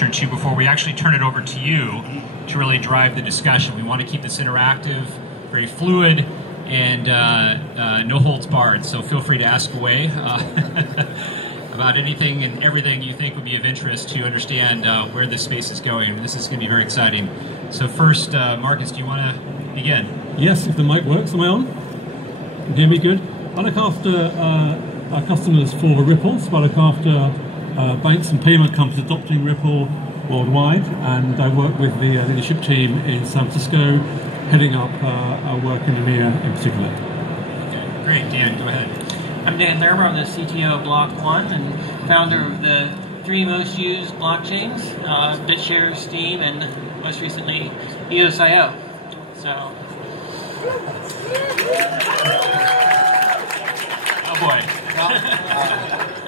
to before we actually turn it over to you to really drive the discussion. We want to keep this interactive, very fluid, and no holds barred. So feel free to ask away about anything and everything you think would be of interest to understand where this space is going. This is going to be very exciting. So first, Marcus, do you want to begin? Yes, if the mic works. Am I on? Can you hear me good? I look after our customers for Ripple, so I look after banks and payment companies adopting Ripple worldwide, and I work with the leadership team in San Francisco, heading up our work in EMEA in particular. Okay, great. Dan, go ahead. I'm Dan Thurber. I'm the CTO of block.one and founder of the 3 most used blockchains, BitShare, Steam, and most recently EOS.io. So. Oh boy.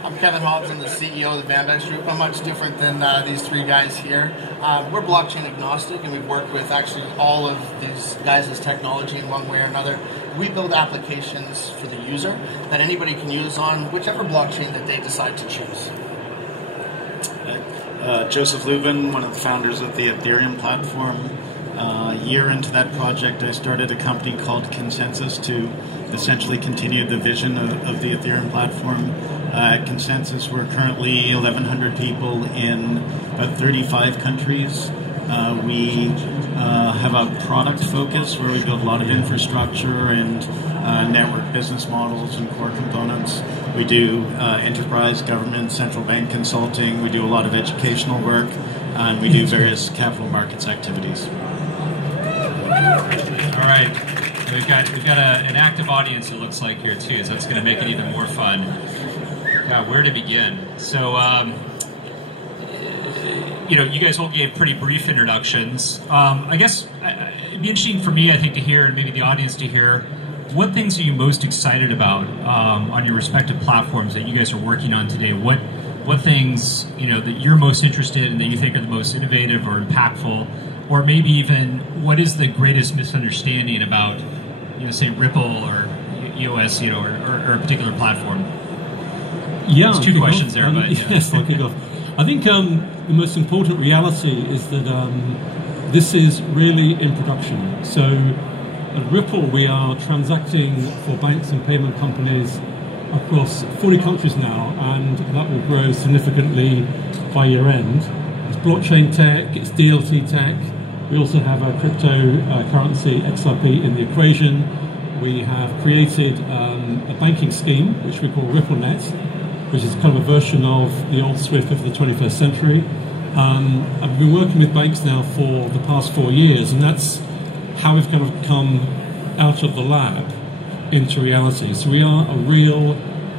I'm Kevin Hobbs. I'm the CEO of the Vanbench Group. I'm much different than these 3 guys here. We're blockchain agnostic, and we've worked with actually all of these guys' technology in one way or another. We build applications for the user that anybody can use on whichever blockchain that they decide to choose. Joseph Lubin, one of the founders of the Ethereum platform. A year into that project, I started a company called Consensus to essentially continue the vision of the Ethereum platform. At Consensus, we're currently 1,100 people in about 35 countries. We have a product focus where we build a lot of infrastructure and network business models and core components. We do enterprise, government, central bank consulting. We do a lot of educational work, and we do various capital markets activities. All right, we've got an active audience, it looks like, here too, so that's going to make it even more fun. Yeah, where to begin? So, you guys all gave pretty brief introductions. I guess it'd be interesting for me, I think, to hear, and maybe the audience to hear, what things are you most excited about on your respective platforms that you guys are working on today? What things that you're most interested in, that you think are the most innovative or impactful? Or maybe even, what is the greatest misunderstanding about, say Ripple or EOS, or a particular platform? Yeah, there's 2 questions there, but yes, I'll kick off. I think the most important reality is that this is really in production. So at Ripple, we are transacting for banks and payment companies across 40 countries now, and that will grow significantly by year end. It's blockchain tech, it's DLT tech. We also have a cryptocurrency XRP in the equation. We have created a banking scheme, which we call RippleNet, which is kind of a version of the old SWIFT of the 21st century. I've been working with banks now for the past 4 years, and that's how we've kind of come out of the lab into reality. So we are a real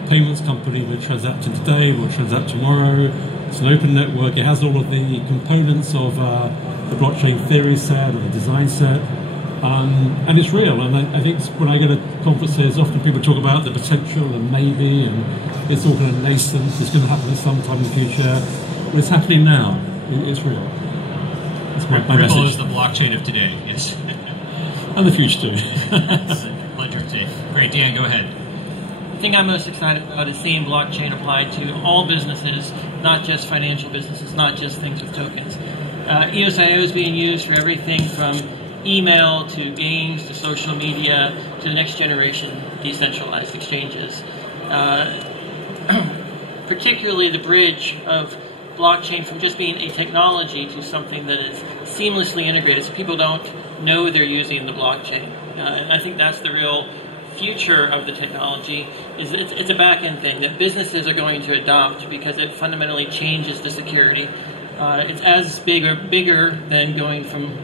payments company. We're transacting today, we'll transact tomorrow. It's an open network. It has all of the components of the blockchain theory set or the design set, and it's real. And I think when I go to conferences, often people talk about the potential and maybe, and it's all kind of nascent. It's going to happen at some time in the future, but it's happening now. It's real. It's my Ripple message. is the blockchain of today. Yes, and the future too. Pleasure today. Great, Dan, go ahead. The thing I'm most excited about is seeing blockchain applied to all businesses, not just financial businesses, not just things with tokens. EOS.io is being used for everything from email to games to social media to the next generation decentralized exchanges. Particularly the bridge of blockchain from just being a technology to something that is seamlessly integrated, so people don't know they're using the blockchain. And I think that's the real future of the technology. Is it's a back-end thing that businesses are going to adopt because it fundamentally changes the security. It's as big or bigger than going from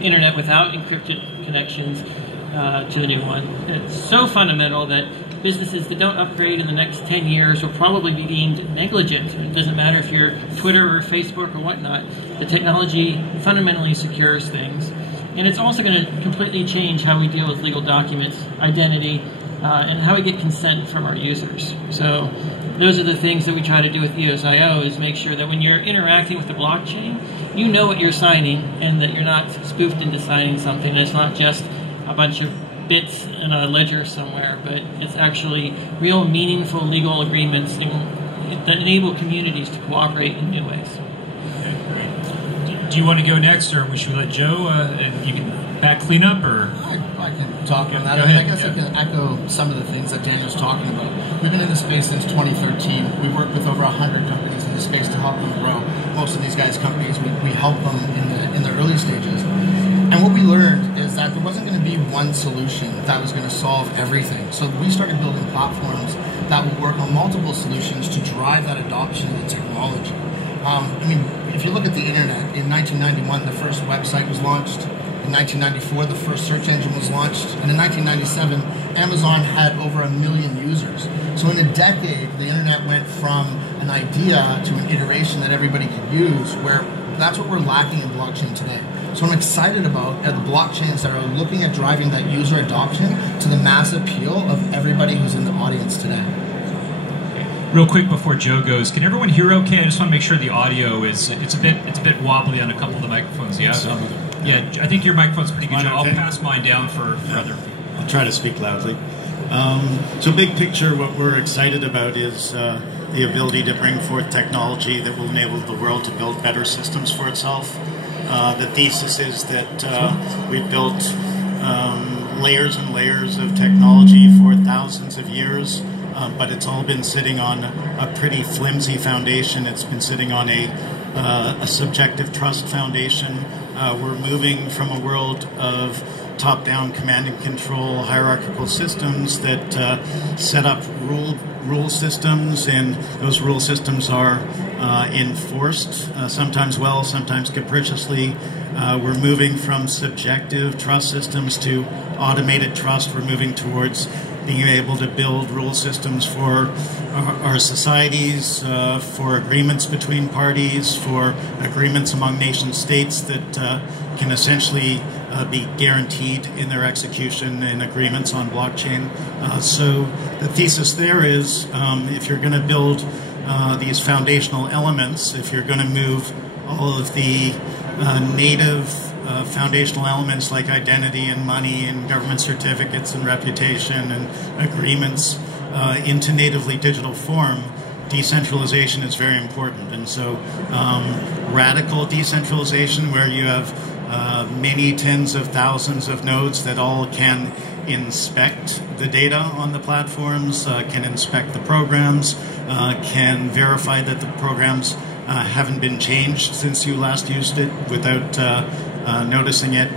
internet without encrypted connections to the new one. It's so fundamental that businesses that don't upgrade in the next 10 years will probably be deemed negligent. It doesn't matter if you're Twitter or Facebook or whatnot. The technology fundamentally secures things. And it's also going to completely change how we deal with legal documents, identity, and how we get consent from our users. So those are the things that we try to do with EOS.io, is make sure that when you're interacting with the blockchain, you know what you're signing and that you're not spoofed into signing something. It's not just a bunch of bits in a ledger somewhere, but it's actually real meaningful legal agreements that enable communities to cooperate in new ways. Okay. do you want to go next, or should we let Joe and you can back clean up, or? I can talk on that. Go ahead. I guess I can echo some of the things that Daniel's talking about. We've been in this space since 2013. We work with over 100 companies in this space to help them grow. Most of these guys' companies, we help them in the early stages. And what we learned is that there wasn't going to be one solution that was going to solve everything. So we started building platforms that would work on multiple solutions to drive that adoption of the technology. I mean, if you look at the internet, in 1991, the first website was launched. In 1994, the first search engine was launched. And in 1997, Amazon had over 1 million users. So in a decade, the internet went from an idea to an iteration that everybody could use, where that's what we're lacking in blockchain today. So I'm excited about the blockchains that are looking at driving that user adoption to the mass appeal of everybody who's in the audience today. Real quick before Joe goes, can everyone hear okay? I just want to make sure the audio is, it's a bit wobbly on a couple of the microphones, yeah? Yeah, I think your microphone's pretty good, Joe. Okay. I'll pass mine down for other people. I'll try to speak loudly. So big picture, what we're excited about is the ability to bring forth technology that will enable the world to build better systems for itself. The thesis is that we've built layers and layers of technology for thousands of years, but it's all been sitting on a pretty flimsy foundation. It's been sitting on a subjective trust foundation. We're moving from a world of top-down command and control hierarchical systems that set up rule systems, and those rule systems are enforced, sometimes well, sometimes capriciously. We're moving from subjective trust systems to automated trust. We're moving towards being able to build rule systems for our societies, for agreements between parties, for agreements among nation states that can essentially be guaranteed in their execution in agreements on blockchain. So the thesis there is if you're going to build these foundational elements, if you're going to move all of the native foundational elements like identity and money and government certificates and reputation and agreements into natively digital form, decentralization is very important. And so radical decentralization, where you have many tens of thousands of nodes that all can inspect the data on the platforms, can inspect the programs, can verify that the programs haven't been changed since you last used it without noticing it.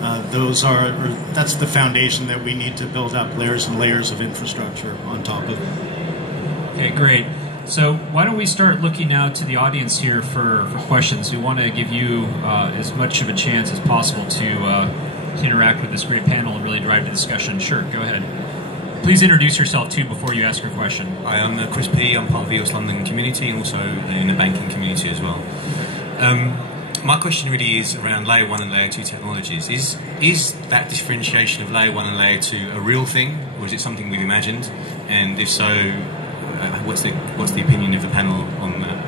That's the foundation that we need to build up layers and layers of infrastructure on top of. Okay, great. So why don't we start looking now to the audience here for questions. We want to give you as much of a chance as possible to interact with this great panel and really drive the discussion. Sure, go ahead. Please introduce yourself too before you ask your question. Hi, I'm Chris P. I'm part of the EOS London community and also in the banking community as well. My question really is around layer 1 and layer 2 technologies. Is that differentiation of layer 1 and layer 2 a real thing, or is it something we've imagined? And if so, what's the opinion of the panel on that?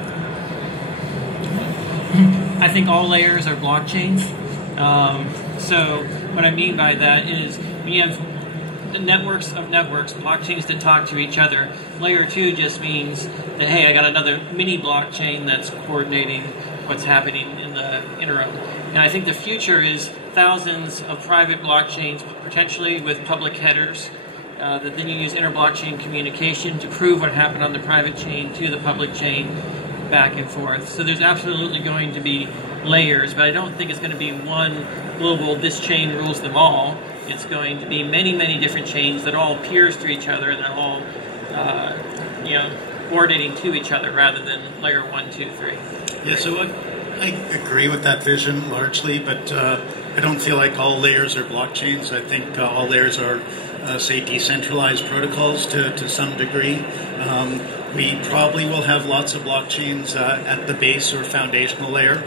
I think all layers are blockchains. So what I mean by that is when you have networks of networks, blockchains that talk to each other, layer 2 just means that, hey, I got another mini blockchain that's coordinating what's happening in the interim. And I think the future is thousands of private blockchains, potentially with public headers, that then you use inter-blockchain communication to prove what happened on the private chain to the public chain, back and forth. So there's absolutely going to be layers, but I don't think it's going to be one global, this chain rules them all. It's going to be many, many different chains that all peers to each other and they're all, coordinating to each other rather than layer 1, 2, 3. Yeah, so I agree with that vision largely, but I don't feel like all layers are blockchains. I think all layers are, say, decentralized protocols to some degree. We probably will have lots of blockchains at the base or foundational layer.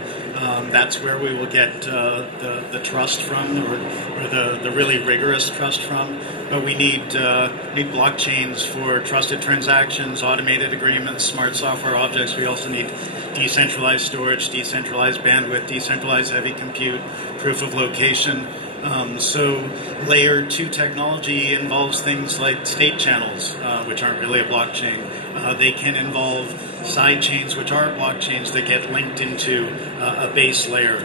That's where we will get the trust from, or the really rigorous trust from. But we need blockchains for trusted transactions, automated agreements, smart software objects. We also need decentralized storage, decentralized bandwidth, decentralized heavy compute, proof of location. So layer 2 technology involves things like state channels, which aren't really a blockchain. They can involve side chains, which are blockchains that get linked into a base layer.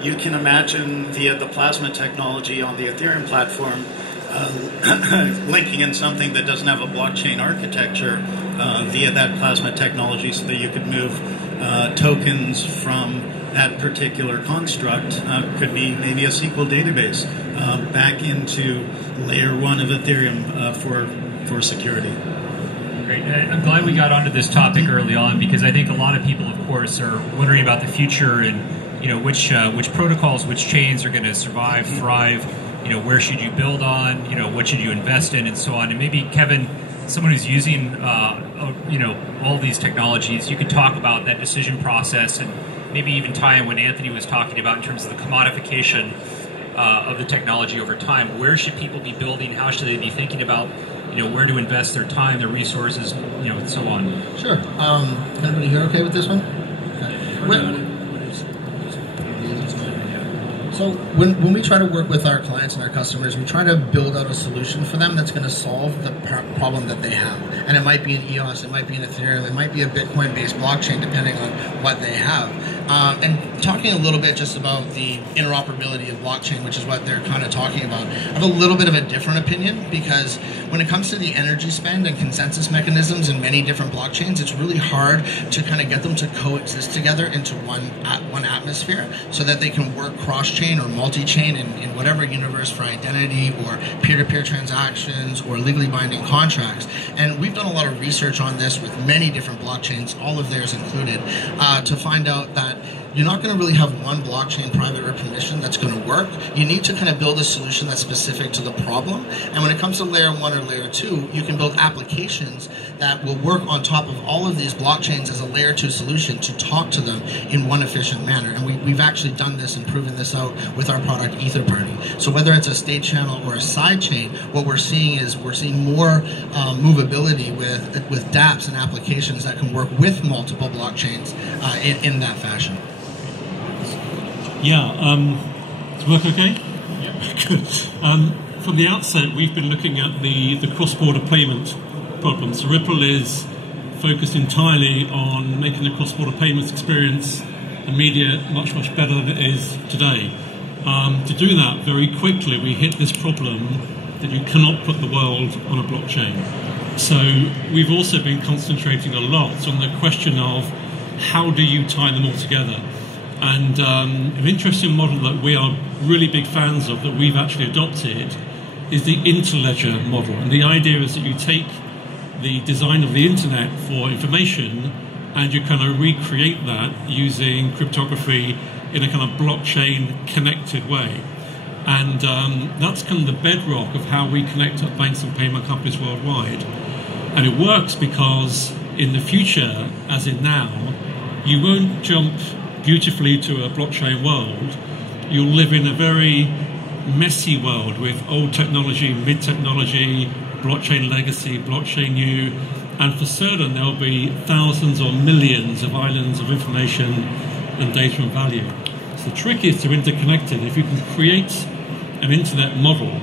You can imagine via the plasma technology on the Ethereum platform linking in something that doesn't have a blockchain architecture via that plasma technology so that you could move tokens from that particular construct, could be maybe a SQL database, back into layer 1 of Ethereum for security. Great. I'm glad we got onto this topic early on, because I think a lot of people, of course, are wondering about the future and which protocols, which chains are going to survive, thrive. Where should you build on? What should you invest in, and so on. And maybe Kevin, someone who's using all these technologies, you could talk about that decision process and maybe even tie in what Anthony was talking about in terms of the commodification of the technology over time. Where should people be building? How should they be thinking about where to invest their time, their resources, and so on? Sure. Everybody here okay with this one? Okay. So when we try to work with our clients and our customers, we try to build out a solution for them that's going to solve the problem that they have. And it might be an EOS, it might be an Ethereum, it might be a Bitcoin-based blockchain, depending on what they have. And talking a little bit just about the interoperability of blockchain, which is what they're kind of talking about, I have a little bit of a different opinion, because when it comes to the energy spend and consensus mechanisms in many different blockchains, it's really hard to kind of get them to coexist together into one atmosphere so that they can work cross-chain or multi-chain in whatever universe for identity or peer-to-peer transactions or legally binding contracts. And we've done a lot of research on this with many different blockchains, all of theirs included, to find out that you're not going to really have one blockchain, private or permission, that's going to work. You need to kind of build a solution that's specific to the problem. And when it comes to layer 1 or layer 2, you can build applications that will work on top of all of these blockchains as a layer 2 solution to talk to them in one efficient manner. And we've actually done this and proven this out with our product Etherparty. So whether it's a state channel or a side chain, what we're seeing is more movability with dApps and applications that can work with multiple blockchains in that fashion. Yeah, does it work okay? Yep. Good. From the outset, we've been looking at the cross-border payment problems. So Ripple is focused entirely on making the cross-border payments experience immediate, much better than it is today. To do that, very quickly, we hit this problem that you cannot put the world on a blockchain. So we've also been concentrating a lot on the question of how do you tie them all together. And an interesting model that we are really big fans of, that we've actually adopted, is the interledger model. And the idea is that you take the design of the internet for information and you kind of recreate that using cryptography in a kind of blockchain connected way. And that's kind of the bedrock of how we connect up banks and payment companies worldwide. And it works because in the future, as in now, you won't jump beautifully to a blockchain world. You'll live in a very messy world with old technology, mid technology, blockchain legacy, blockchain new, and for certain there'll be thousands or millions of islands of information and data and value. So the trick is to interconnect it. If you can create an internet model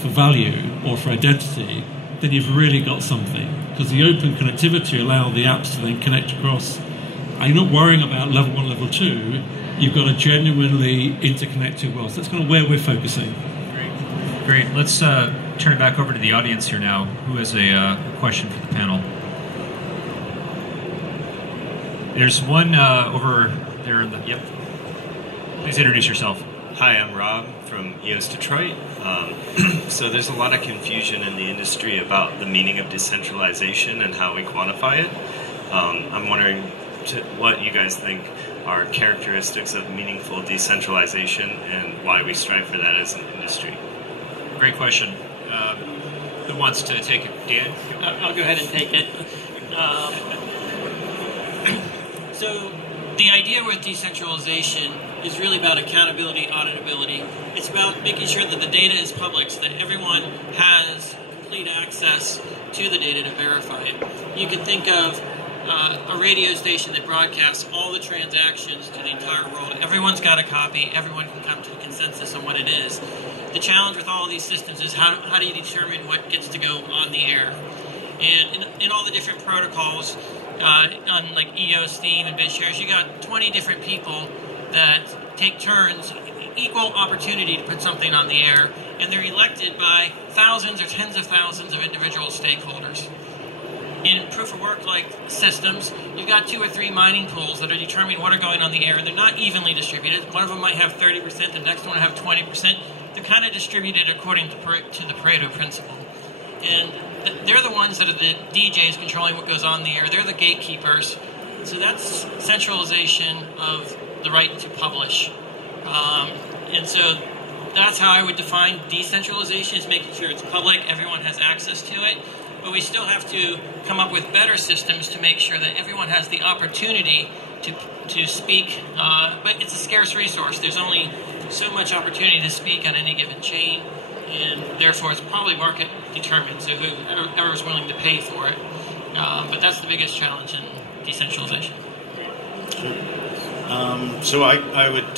for value or for identity, then you've really got something, because the open connectivity allows the apps to then connect across. And you're not worrying about level 1, level 2. You've got a genuinely interconnected world. So that's kind of where we're focusing. Great. Let's turn it back over to the audience here now. Who has a question for the panel? There's one over there in the... Yep. Please introduce yourself. Hi, I'm Rob from EOS Detroit. So there's a lot of confusion in the industry about the meaning of decentralization and how we quantify it. I'm wondering what you guys think are characteristics of meaningful decentralization and why we strive for that as an industry. Great question. Who wants to take it? Dan? I'll go ahead and take it. So the idea with decentralization is really about accountability, auditability. It's about making sure that the data is public so that everyone has complete access to the data to verify it. You can think of a radio station that broadcasts all the transactions to the entire world. Everyone's got a copy. Everyone can come to a consensus on what it is. The challenge with all of these systems is how do you determine what gets to go on the air? And in all the different protocols, on like EOS, Steam, and BitShares, you got 20 different people that take turns, equal opportunity to put something on the air, and they're elected by thousands or tens of thousands of individual stakeholders. In proof-of-work like systems, you've got 2 or 3 mining pools that are determining what are going on the air, and they're not evenly distributed. One of them might have 30%, the next one will have 20%. They're kind of distributed according to the Pareto principle. And they're the ones that are the DJs controlling what goes on the air. They're the gatekeepers. So that's centralization of the right to publish. And so that's how I would define decentralization, is making sure it's public, everyone has access to it. But we still have to come up with better systems to make sure that everyone has the opportunity to speak. But it's a scarce resource. There's only so much opportunity to speak on any given chain, and therefore it's probably market determined, so whoever's willing to pay for it. But that's the biggest challenge in decentralization. So I would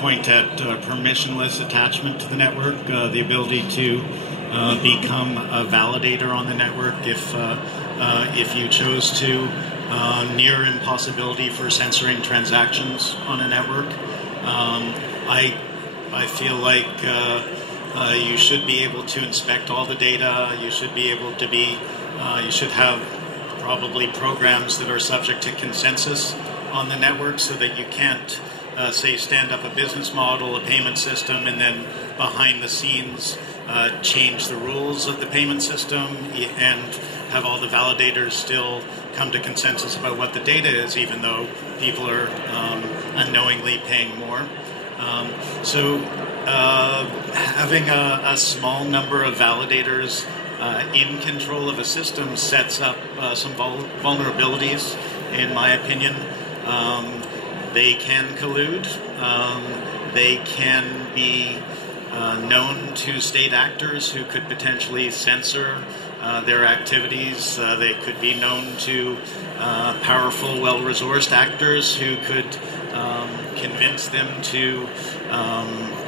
point at permissionless attachment to the network, the ability to become a validator on the network if you chose to, near impossibility for censoring transactions on a network. I feel like you should be able to inspect all the data. You should be able to be, you should have probably programs that are subject to consensus on the network, so that you can't, say, stand up a business model, a payment system, and then behind the scenes change the rules of the payment system and have all the validators still come to consensus about what the data is, even though people are unknowingly paying more. So having a small number of validators in control of a system sets up some vulnerabilities, in my opinion. They can collude. They can be known to state actors who could potentially censor their activities. They could be known to powerful, well-resourced actors who could convince them to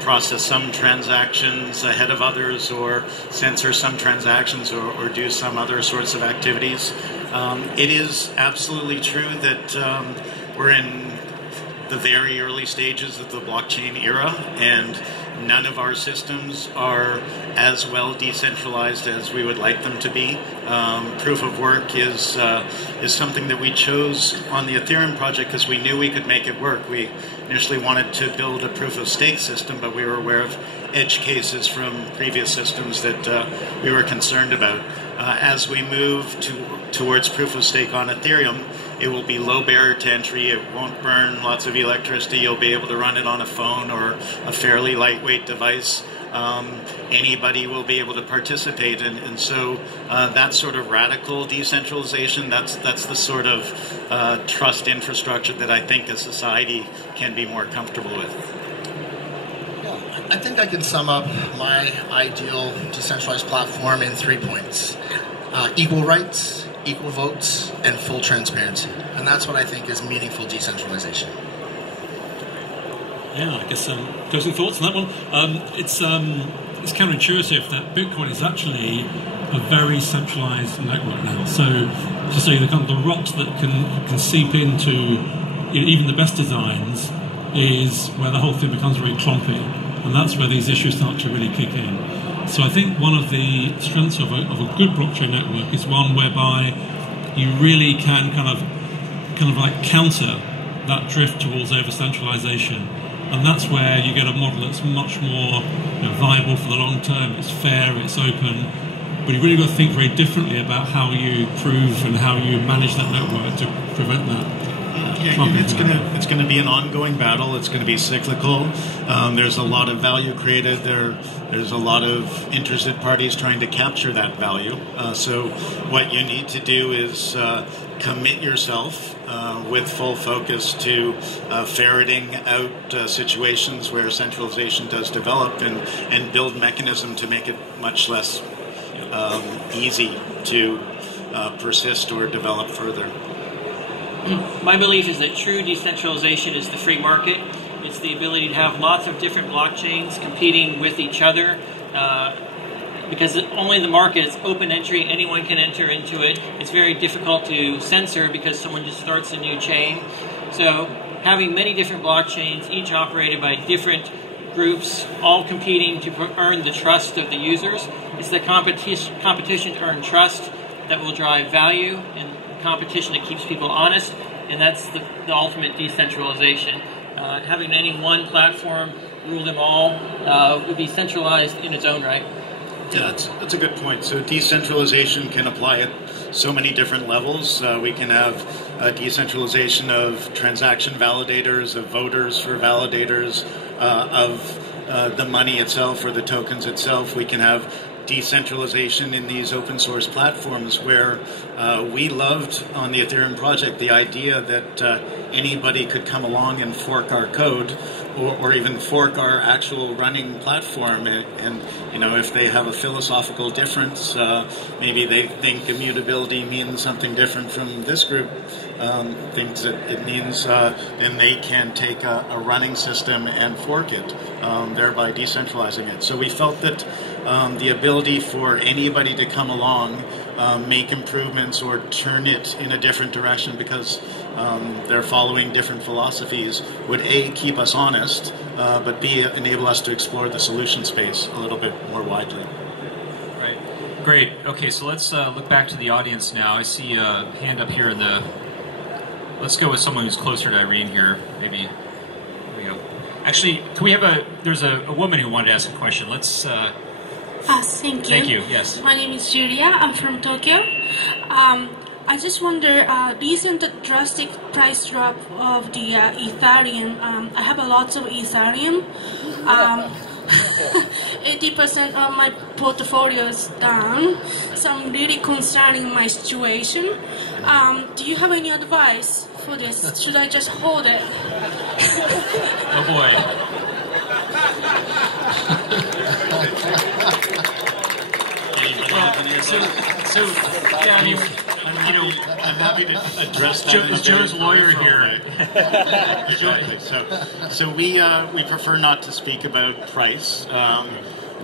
process some transactions ahead of others, or censor some transactions, or do some other sorts of activities. It is absolutely true that we're in the very early stages of the blockchain era, and none of our systems are as well decentralized as we would like them to be. Proof of work is something that we chose on the Ethereum project because we knew we could make it work. We initially wanted to build a proof of stake system, but we were aware of edge cases from previous systems that we were concerned about. As we move towards proof of stake on Ethereum, it will be low barrier to entry. It won't burn lots of electricity. You'll be able to run it on a phone or a fairly lightweight device. Anybody will be able to participate, and so that sort of radical decentralization, that's the sort of trust infrastructure that I think a society can be more comfortable with. I think I can sum up my ideal decentralized platform in 3 points. Equal rights, equal votes, and full transparency. And that's what I think is meaningful decentralization. Yeah, I guess closing thoughts on that one. It's counterintuitive that Bitcoin is actually a very centralized network now. So to say the kind of the rocks that can seep into even the best designs is where the whole thing becomes very clumpy, and that's where these issues start to really kick in. So I think one of the strengths of a good blockchain network is one whereby you really can kind of like counter that drift towards over-centralization. And that's where you get a model that's much more viable for the long term. It's fair, it's open, but you've really got to think very differently about how you prove and how you manage that network to prevent that. Yeah, it's going to be an ongoing battle. It's going to be cyclical. There's a lot of value created. There's a lot of interested parties trying to capture that value. So what you need to do is commit yourself with full focus to ferreting out situations where centralization does develop, and build mechanism to make it much less easy to persist or develop further. My belief is that true decentralization is the free market. It's the ability to have lots of different blockchains competing with each other. because only the market is open entry, anyone can enter into it. It's very difficult to censor because someone just starts a new chain. So having many different blockchains, each operated by different groups, all competing to earn the trust of the users. It's the competition to earn trust that will drive value, and competition that keeps people honest, and that's the ultimate decentralization. Having any one platform rule them all would be centralized in its own right. Yeah, that's a good point. So decentralization can apply at so many different levels. We can have decentralization of transaction validators, of voters for validators, of the money itself or the tokens itself. We can have decentralization in these open source platforms where we loved on the Ethereum project the idea that anybody could come along and fork our code or even fork our actual running platform, and you know, if they have a philosophical difference, maybe they think immutability means something different from this group thinks that it means, then they can take a running system and fork it, thereby decentralizing it. So we felt that the ability for anybody to come along, make improvements or turn it in a different direction because they're following different philosophies would A, keep us honest, but B, enable us to explore the solution space a little bit more widely. Right. Great. Okay, so let's look back to the audience now. I see a hand up here in the... Let's go with someone who's closer to Irene here. Maybe. Here we go. Actually, can we have there's a woman who wanted to ask a question. Let's... Thank you. Thank you, yes. My name is Julia. I'm from Tokyo. I just wonder, recent drastic price drop of the Ethereum, I have a lot of Ethereum. 80% of my portfolio is down, so I'm really concerning my situation. Do you have any advice for this? Should I just hold it? Oh boy. So yeah, I mean, you know, I'm happy to address that. Joe's lawyer here. Exactly. So we prefer not to speak about price.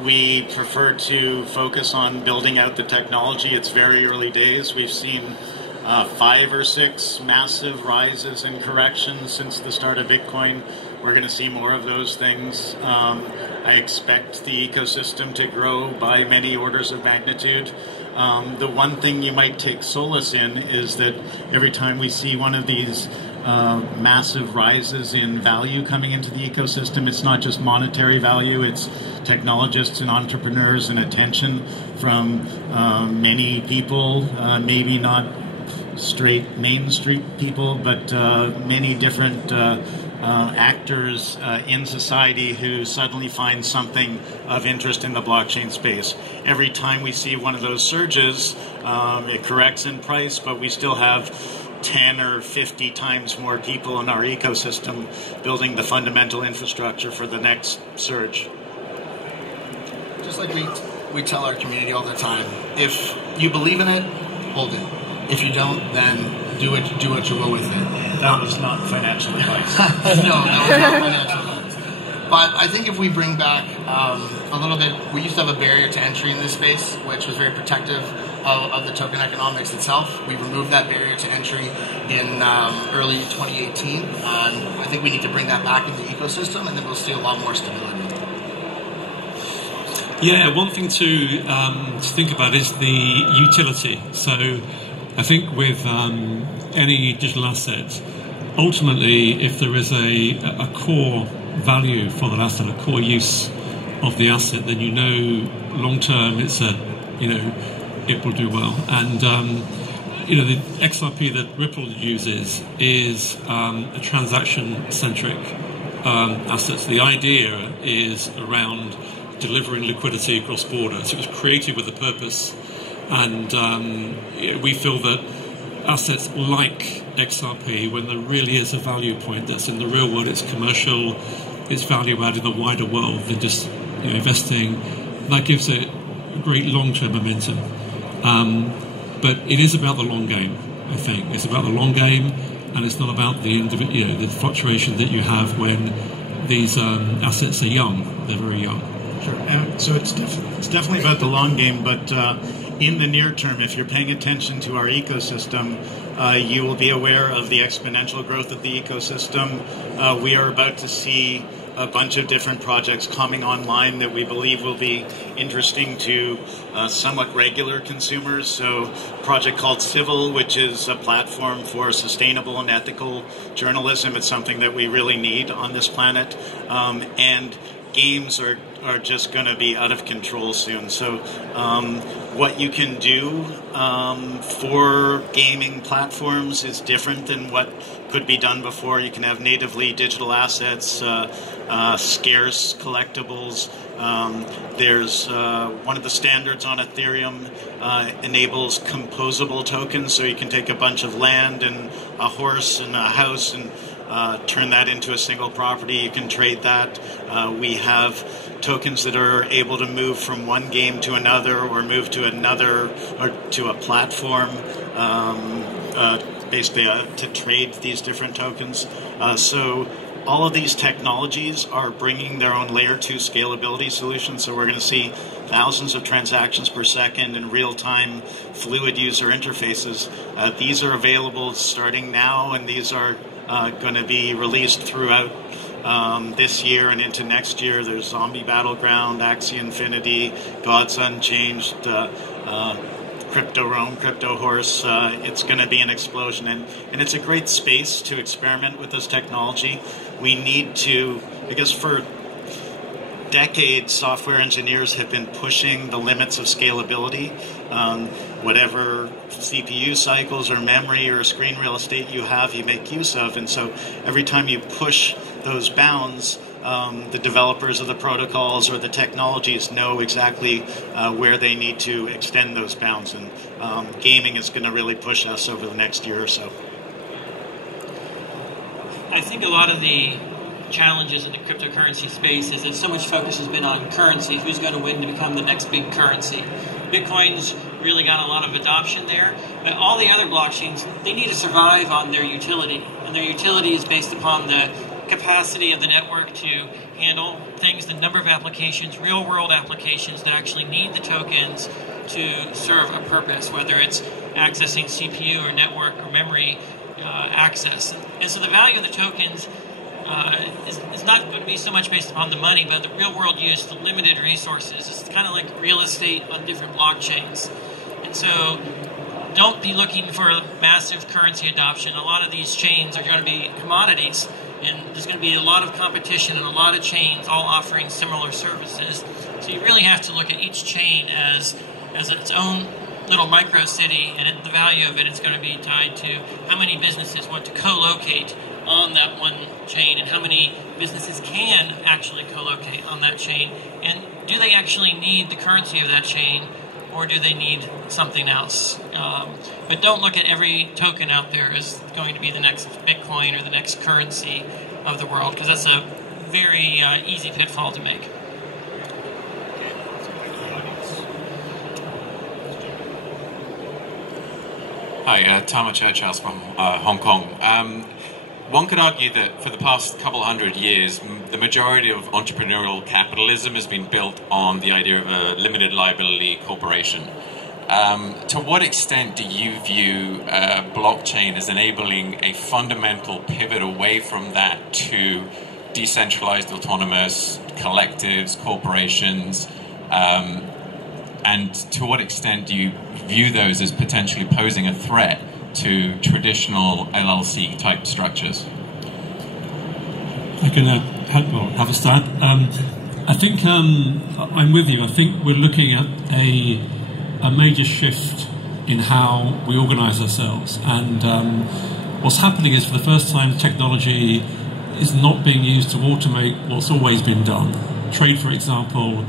We prefer to focus on building out the technology. It's very early days. We've seen 5 or 6 massive rises and corrections since the start of Bitcoin. We're going to see more of those things. I expect the ecosystem to grow by many orders of magnitude. The one thing you might take solace in is that every time we see one of these massive rises in value coming into the ecosystem, it's not just monetary value, it's technologists and entrepreneurs and attention from many people, maybe not straight Main Street people, but many different actors in society who suddenly find something of interest in the blockchain space. Every time we see one of those surges, it corrects in price, but we still have 10 or 50 times more people in our ecosystem building the fundamental infrastructure for the next surge. Just like we tell our community all the time, if you believe in it, hold it. If you don't, then do what you will with it. That was not financial advice. No, that was not financial advice. But I think if we bring back a little bit, we used to have a barrier to entry in this space, which was very protective of the token economics itself. We removed that barrier to entry in early 2018. I think we need to bring that back into the ecosystem, and then we'll see a lot more stability. Yeah, one thing to think about is the utility. So I think with any digital asset, ultimately, if there is a core value for that asset, a core use of the asset, then you know long term it will do well. And the XRP that Ripple uses is a transaction-centric asset. So the idea is around delivering liquidity across borders. It was created with a purpose. And we feel that assets like XRP, when there really is a value point that's in the real world, it's commercial, it's value add in the wider world than just investing, that gives it great long-term momentum. But it is about the long game, I think. It's about the long game, and it's not about the the fluctuation that you have when these assets are young. They're very young. Sure. So it's definitely about the long game, but in the near term, if you're paying attention to our ecosystem, you will be aware of the exponential growth of the ecosystem. We are about to see a bunch of different projects coming online that we believe will be interesting to somewhat regular consumers. So a project called Civil, which is a platform for sustainable and ethical journalism. It's something that we really need on this planet. And games are just going to be out of control soon. So what you can do for gaming platforms is different than what could be done before. You can have natively digital assets, scarce collectibles. There's one of the standards on Ethereum enables composable tokens, so you can take a bunch of land and a horse and a house and turn that into a single property. You can trade that. We have tokens that are able to move from one game to another, or move to another, or to a platform, basically to trade these different tokens. So all of these technologies are bringing their own layer 2 scalability solutions. So we're going to see thousands of transactions per second and real-time fluid user interfaces. These are available starting now, and these are going to be released throughout this year and into next year. There's Zombie Battleground, Axie Infinity, Gods Unchanged, Crypto Rome, Crypto Horse. It's going to be an explosion, and it's a great space to experiment with this technology. We need to, because for decades, software engineers have been pushing the limits of scalability. Whatever CPU cycles or memory or screen real estate you have, you make use of. And so every time you push those bounds, the developers of the protocols or the technologies know exactly where they need to extend those bounds. And gaming is going to really push us over the next year or so. I think a lot of the challenges in the cryptocurrency space is that so much focus has been on currency, who's going to win to become the next big currency. Bitcoin's really got a lot of adoption there, but all the other blockchains, they need to survive on their utility, and their utility is based upon the capacity of the network to handle things, the number of applications, real-world applications that actually need the tokens to serve a purpose, whether it's accessing CPU or network or memory access. And so the value of the tokens is not going to be so much based upon the money, but the real-world use, the limited resources. It's kind of like real estate on different blockchains. And so don't be looking for massive currency adoption. A lot of these chains are going to be commodities, and there's going to be a lot of competition and a lot of chains all offering similar services. So you really have to look at each chain as its own little micro city, and the value of it is going to be tied to how many businesses want to co-locate on that one chain, and how many businesses can actually co-locate on that chain, and do they actually need the currency of that chain, or do they need something else? But don't look at every token out there as going to be the next Bitcoin or the next currency of the world, because that's a very easy pitfall to make. Hi, Tama Churchhouse from Hong Kong. One could argue that for the past couple hundred years, the majority of entrepreneurial capitalism has been built on the idea of a limited liability corporation. To what extent do you view blockchain as enabling a fundamental pivot away from that to decentralized autonomous collectives, corporations, and to what extent do you view those as potentially posing a threat to traditional LLC type structures? I can have a start. I think I'm with you. I think we're looking at a major shift in how we organize ourselves, and what's happening is, for the first time, technology is not being used to automate what's always been done. Trade, for example,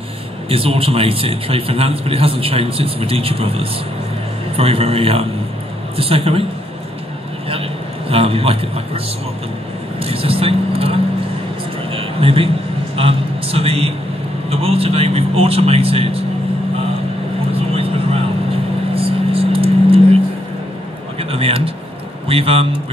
is automated, trade finance, but it hasn't changed since the Medici brothers. Very, very, just echoing? Yeah. Like a swap and use this thing? Let's try that. Maybe. So the world today, we've automated what has always been around. I'll get there in the end. We've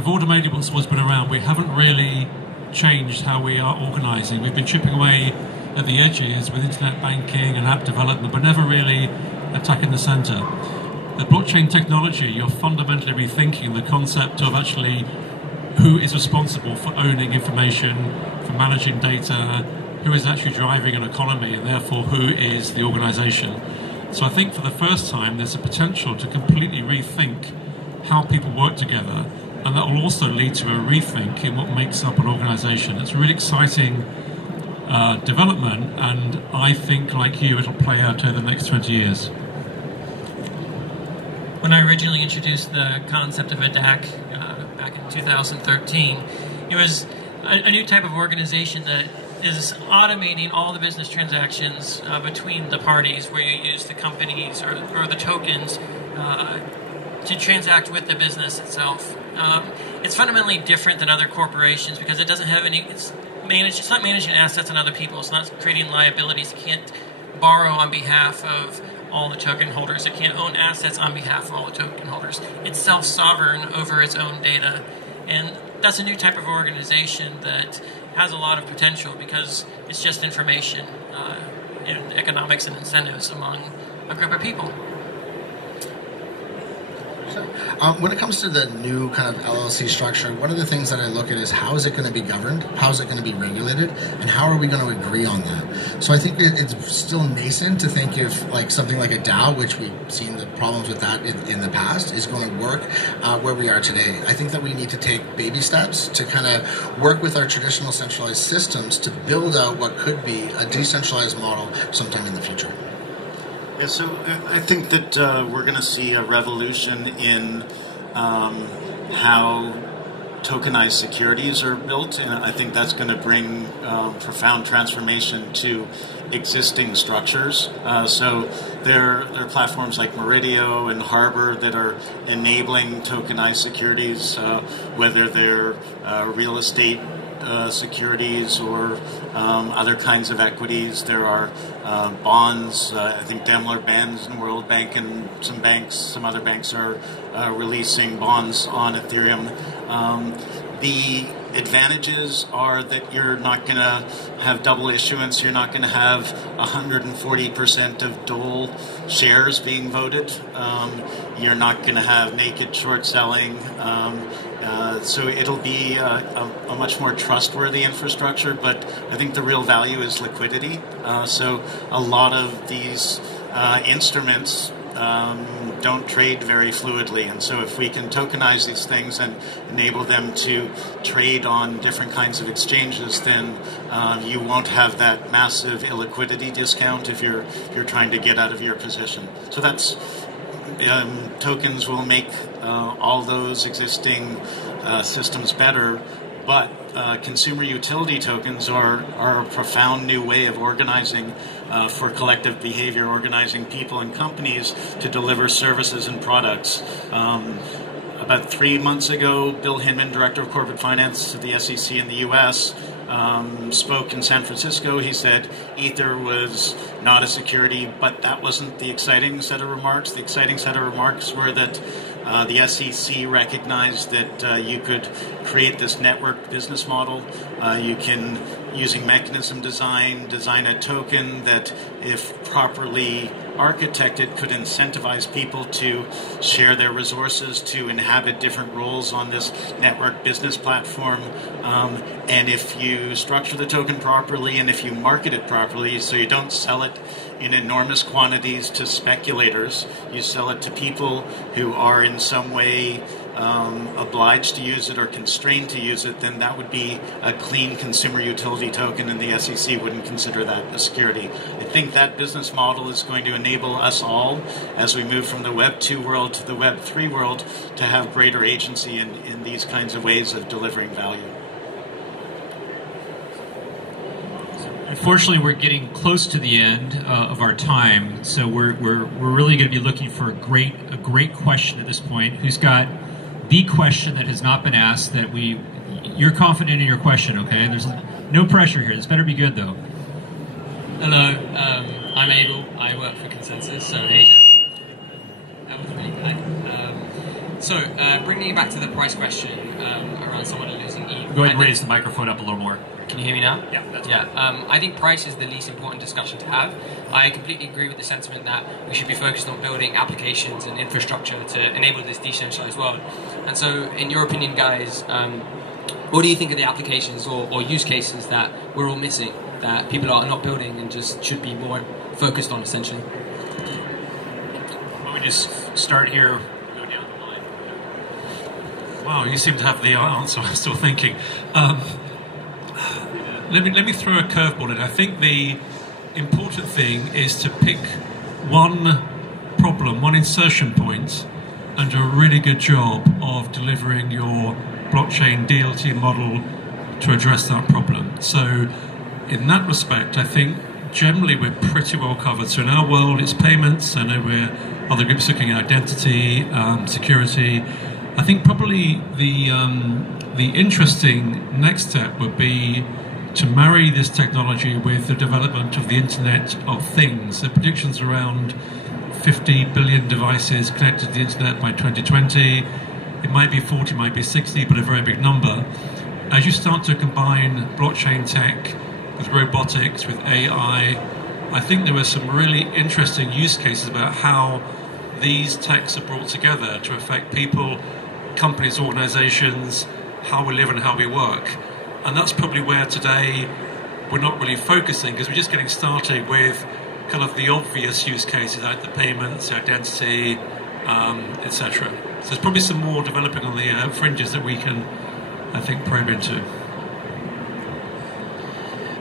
automated what's always been around. We haven't really changed how we are organizing. We've been chipping away at the edges with internet banking and app development, but never really attacking the center. With blockchain technology, you're fundamentally rethinking the concept of actually who is responsible for owning information, for managing data, who is actually driving an economy, and therefore who is the organization. So I think for the first time there's a potential to completely rethink how people work together, and that will also lead to a rethink in what makes up an organization. It's a really exciting development, and I think, like you, it'll play out over the next 20 years. When I originally introduced the concept of a DAC back in 2013, it was a new type of organization that is automating all the business transactions between the parties, where you use the companies or the tokens to transact with the business itself. It's fundamentally different than other corporations because it doesn't have any. It's not managing assets on other people. It's not creating liabilities. It can't borrow on behalf of all the token holders. It can't own assets on behalf of all the token holders. It's self-sovereign over its own data, and that's a new type of organization that has a lot of potential because it's just information and economics and incentives among a group of people. When it comes to the new kind of LLC structure, one of the things that I look at is how is it going to be governed, how is it going to be regulated, and how are we going to agree on that? So I think it's still nascent to think if like something like a DAO, which we've seen the problems with that in the past, is going to work where we are today. I think that we need to take baby steps to kind of work with our traditional centralized systems to build out what could be a decentralized model sometime in the future. Yeah, so I think that we're going to see a revolution in how tokenized securities are built, and I think that's going to bring profound transformation to existing structures. So there are platforms like Meridio and Harbor that are enabling tokenized securities, whether they're real estate securities or other kinds of equities. There are bonds. I think Daimler-Benz and World Bank and some other banks are releasing bonds on Ethereum. The advantages are that you're not going to have double issuance. You're not going to have 140% of Dole shares being voted. You're not going to have naked short selling. So it'll be a much more trustworthy infrastructure, but I think the real value is liquidity. So a lot of these instruments don't trade very fluidly, and so if we can tokenize these things and enable them to trade on different kinds of exchanges, then you won't have that massive illiquidity discount if you're trying to get out of your position. So that's tokens will make all those existing systems better, but consumer utility tokens are a profound new way of organizing for collective behavior, organizing people and companies to deliver services and products. About 3 months ago, Bill Hinman, Director of Corporate Finance of the SEC in the U.S., spoke in San Francisco. He said Ether was not a security, but that wasn't the exciting set of remarks. The exciting set of remarks were that the SEC recognized that you could create this networked business model. You can, using mechanism design a token that, if properly architected, could incentivize people to share their resources, to inhabit different roles on this network business platform. And if you structure the token properly and if you market it properly, so you don't sell it in enormous quantities to speculators, you sell it to people who are in some way obliged to use it or constrained to use it, then that would be a clean consumer utility token, and the SEC wouldn't consider that a security. I think that business model is going to enable us all, as we move from the Web 2 world to the Web 3 world, to have greater agency in these kinds of ways of delivering value. Unfortunately, we're getting close to the end of our time, so we're really going to be looking for a great question at this point. Who's got the question that has not been asked that you're confident in your question? Okay, there's no pressure here. This better be good though. Hello, I'm Abel. I work for Consensus Asia. That was really bad. So bringing you back to the price question around someone losing ETH. Go ahead and raise the microphone up a little more. Can you hear me now? Yeah, that's I think price is the least important discussion to have. I completely agree with the sentiment that we should be focused on building applications and infrastructure to enable this decentralized world. And so, in your opinion, guys, what do you think of the applications or use cases that we're all missing, that people are not building and just should be more focused on, essentially? Why don't we just start here? Go down the line. Wow, you seem to have the answer. I'm still thinking. Let me throw a curveball in. I think the important thing is to pick one problem, one insertion point, and do a really good job of delivering your blockchain DLT model to address that problem. So in that respect, I think generally we're pretty well covered. So in our world, it's payments. I know other groups looking at identity, security. I think probably the interesting next step would be to marry this technology with the development of the Internet of Things. The predictions around 50 billion devices connected to the Internet by 2020. It might be 40, might be 60, but a very big number. As you start to combine blockchain tech with robotics, with AI, I think there are some really interesting use cases about how these techs are brought together to affect people, companies, organizations, how we live and how we work. And that's probably where today we're not really focusing, because we're just getting started with kind of the obvious use cases like the payments, identity, etc. So there's probably some more developing on the fringes that we can, I think, probe into.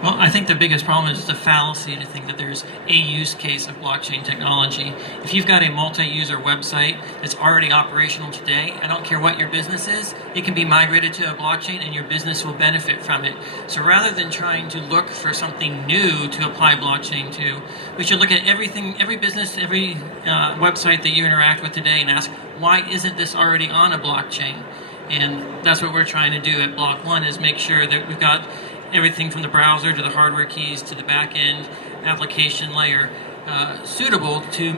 Well, I think the biggest problem is it's a fallacy to think that there's a use case of blockchain technology. If you've got a multi-user website that's already operational today, I don't care what your business is, it can be migrated to a blockchain and your business will benefit from it. So rather than trying to look for something new to apply blockchain to, we should look at everything, every business, every website that you interact with today and ask, why isn't this already on a blockchain? And that's what we're trying to do at block.one, is make sure that we've got everything from the browser to the hardware keys to the back-end application layer suitable to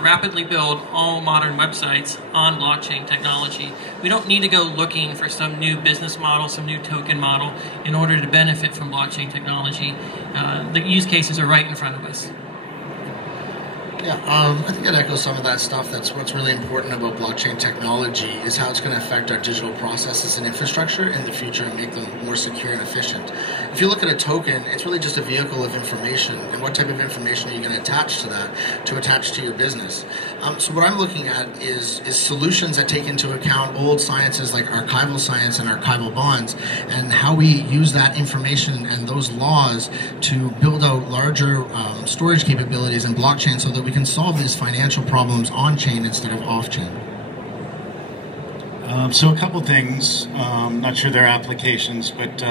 rapidly build all modern websites on blockchain technology. We don't need to go looking for some new business model, some new token model in order to benefit from blockchain technology. The use cases are right in front of us. Yeah, I think it echoes some of that stuff. That's what's really important about blockchain technology, is how it's going to affect our digital processes and infrastructure in the future and make them more secure and efficient. If you look at a token, it's really just a vehicle of information, and what type of information are you going to attach to that to attach to your business? So what I'm looking at is solutions that take into account old sciences like archival science and archival bonds, and how we use that information and those laws to build out larger storage capabilities in blockchain so that we can solve these financial problems on-chain instead of off-chain. So a couple things, not sure their applications, but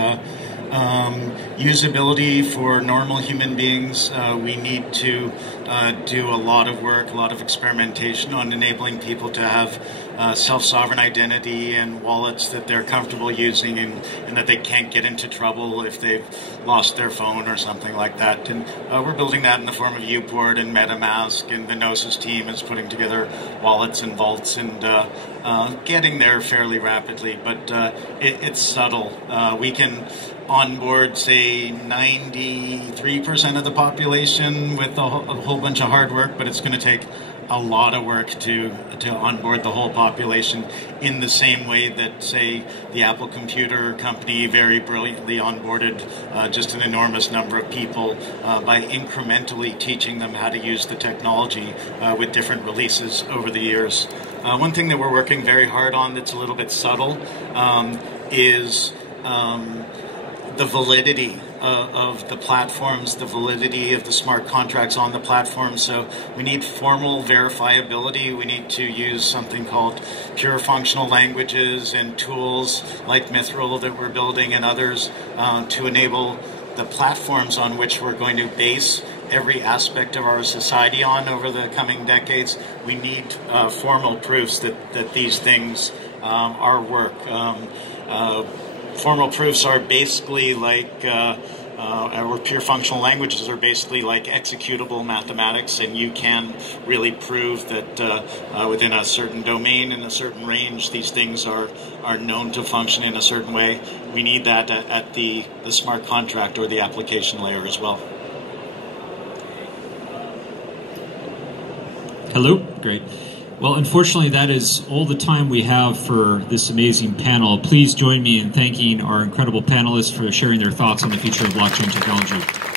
usability for normal human beings. We need to do a lot of work, a lot of experimentation on enabling people to have self-sovereign identity and wallets that they're comfortable using, and that they can't get into trouble if they've lost their phone or something like that. And we're building that in the form of Uport and MetaMask, and the Gnosis team is putting together wallets and vaults and getting there fairly rapidly, but it's subtle. We can onboard, say, 93% of the population with a whole bunch of hard work, but it's going to take a lot of work to onboard the whole population in the same way that, say, the Apple Computer Company very brilliantly onboarded just an enormous number of people by incrementally teaching them how to use the technology with different releases over the years. One thing that we're working very hard on that's a little bit subtle is the validity of the platforms, the validity of the smart contracts on the platform. So we need formal verifiability. We need to use something called pure functional languages and tools like Mithril that we're building and others to enable the platforms on which we're going to base every aspect of our society on over the coming decades. We need formal proofs that these things are work. Formal proofs are basically like or pure functional languages are basically like executable mathematics, and you can really prove that within a certain domain, in a certain range, these things are known to function in a certain way. We need that at the smart contract or the application layer as well. Hello? Great. Well, unfortunately, that is all the time we have for this amazing panel. Please join me in thanking our incredible panelists for sharing their thoughts on the future of blockchain technology.